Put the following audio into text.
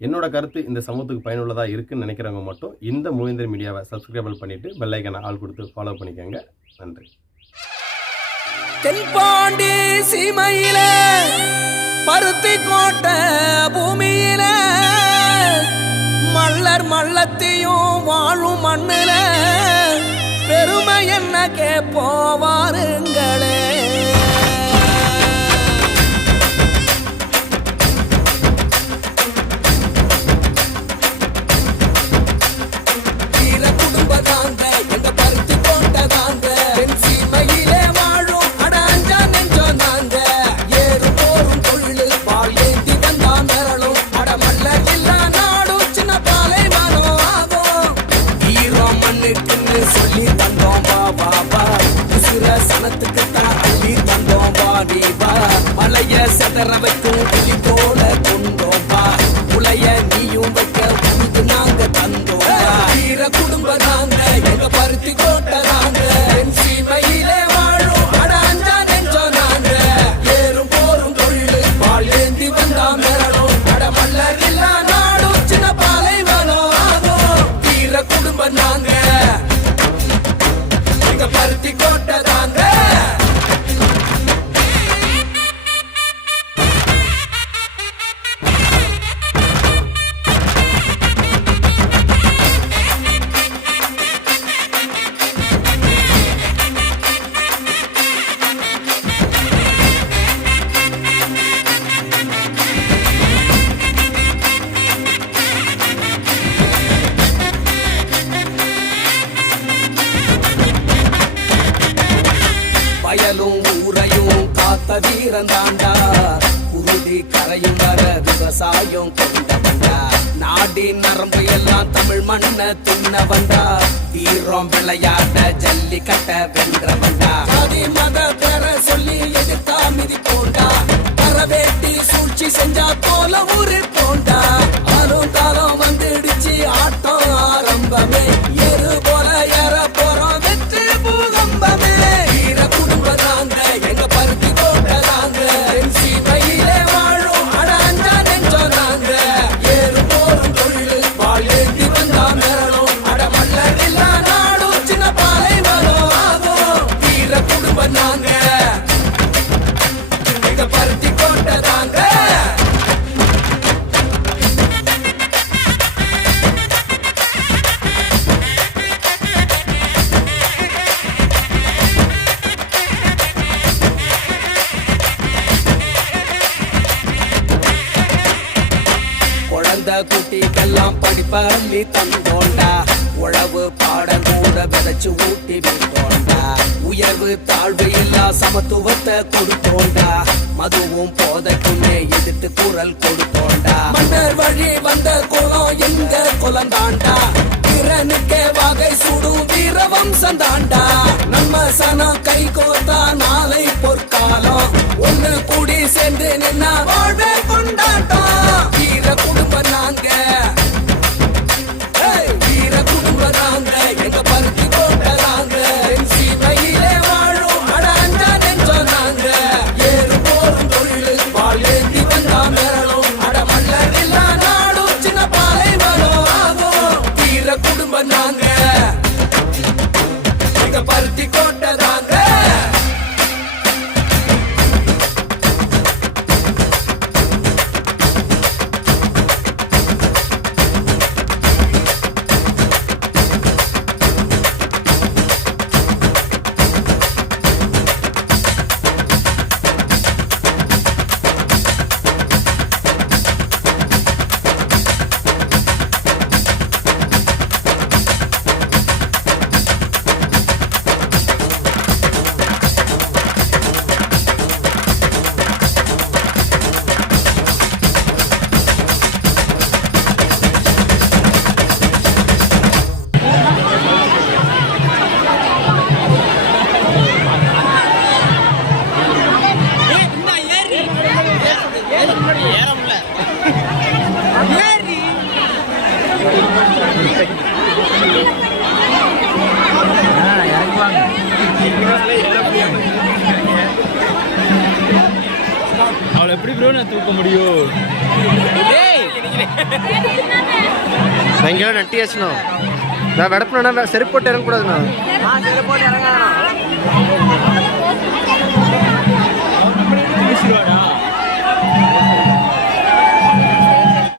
என்னோட கருத்து இந்த சமூகத்துக்கு பயனுள்ளதாக இருக்குன்னு நினைக்கிறவங்க மட்டும் இந்த மூவேந்தர் மீடியாவை சப்ஸ்கிரைபிள் பண்ணிவிட்டு பெல் ஐக்கனை ஆள் கொடுத்து ஃபாலோ பண்ணிக்கோங்க. நன்றி. தென்பாண்டி சீமையில பருத்தி கோட்டை பூமியில மல்லர் மல்லத்தையும் வாழும் மண்ணுல பெருமை என்ன கேப்போவாருங்களே. சொல்லி தந்தோம் பாபா சனத்துக்கு தான் அள்ளி தந்தோம் பாடிபா மலைய செதற வைக்கும் புலி போல கொண்டோம்பா உலைய நீயும் வைக்க உனக்கு நாங்க தந்தோம். வீர குடும்ப நாங்க எங்க பருத்தி கோட்டை நாங்க என் சீமையிலே வாழும் அட அஞ்சா நெஞ்சோம் நாங்க ஏறும் போரும் தொழில் பால் ஏந்தி வந்தா மிரளும் அட மல்லர் இல்லா நாடும் சின்ன பாலை வனம் ஆகும். வீர குடும்ப நாங்க பருத்தி கோட்டை தாங்க. வயலும் ஊரையும் காத்த வீரன் தாண்டா குருதி கரையும் வர விவசாயம் கொண்ட வந்தா நாடி நரம்பு எல்லாம் தமிழ் மண்ண துண்ண வந்தா வீரம் விளையாட்ட ஜல்லிக்கட்ட வென்ற வந்தா ஜாதி மத பெற சொல்லி எதிர்த்தா மிதி போண்டா பரவேட்டி சூழ்ச்சி செஞ்சா போல ஊரு போண்டா ஆளும் காலம் வந்துடுச்சு ஆட்டம் ஆரம்பமே எரு போல ஏற போறோம் வெற்றி பூகம்பமே. எங்க பருத்தி கோட்டை நாங்க என் சீமையிலே வாழும் அட அஞ்சா நெஞ்சோம் நாங்க ஏறும் போரும் தொழில் பால் ஏந்தி வந்தா மிரளும் அட மல்லர் இல்லா நாடும் சின்ன பாலை வனம் ஆகும். வீர குடும்பம் நாங்க எங்க பருத்தி கோட்டை தாங்க. குட்டிக்கெல்லாம் படிப்பள்ளி தந்தோண்டா உழவு பாடம் கூட விதைச்சு ஊட்டி விட்டோண்டா உயர்வு தாழ்வு இல்லா சமத்துவத்தை கொடுத்தோண்டா மதுவும் போதைக்குமே எதிர்த்து குரல் கொடுத்தோண்டா மன்னர் வழி வந்த குலம் எங்க குலம் தாண்டா திறனுக்கே வகை சுடும் வீர வம்சம் தாண்டா நம்ம சனம் கை கோத்தா நாளை பொற்காலம் ஒண்ணு கூடி சேர்ந்து நின்னா வாழ்வே கொண்டாட்டம். வீர குடும்பம் நாங்க வீர குடும்பம் நாங்க எங்க பருத்தி கோட்டை நாங்க என் சீமையிலே வாழும் அட அஞ்சா நெஞ்சோம் நாங்க ஏறும் போரும் தொழில் பால் ஏந்தி வந்தா மிரளும் அட மல்லர் இல்லா நாடும் சின்ன பாலை வனம் ஆகும். வீர குடும்பம் நாங்க எங்க பருத்தி கோட்டை தாங்க. அவளை எப்படி ப்ரோ நான் தூக்க முடியும்? நான் இங்கே நட்டி வச்சுனோ நான் வெடப்பேண்ணா செருப்பு போட்டு இறங்கக்கூடாதுண்ணா செருப்பு போட்டு இறங்க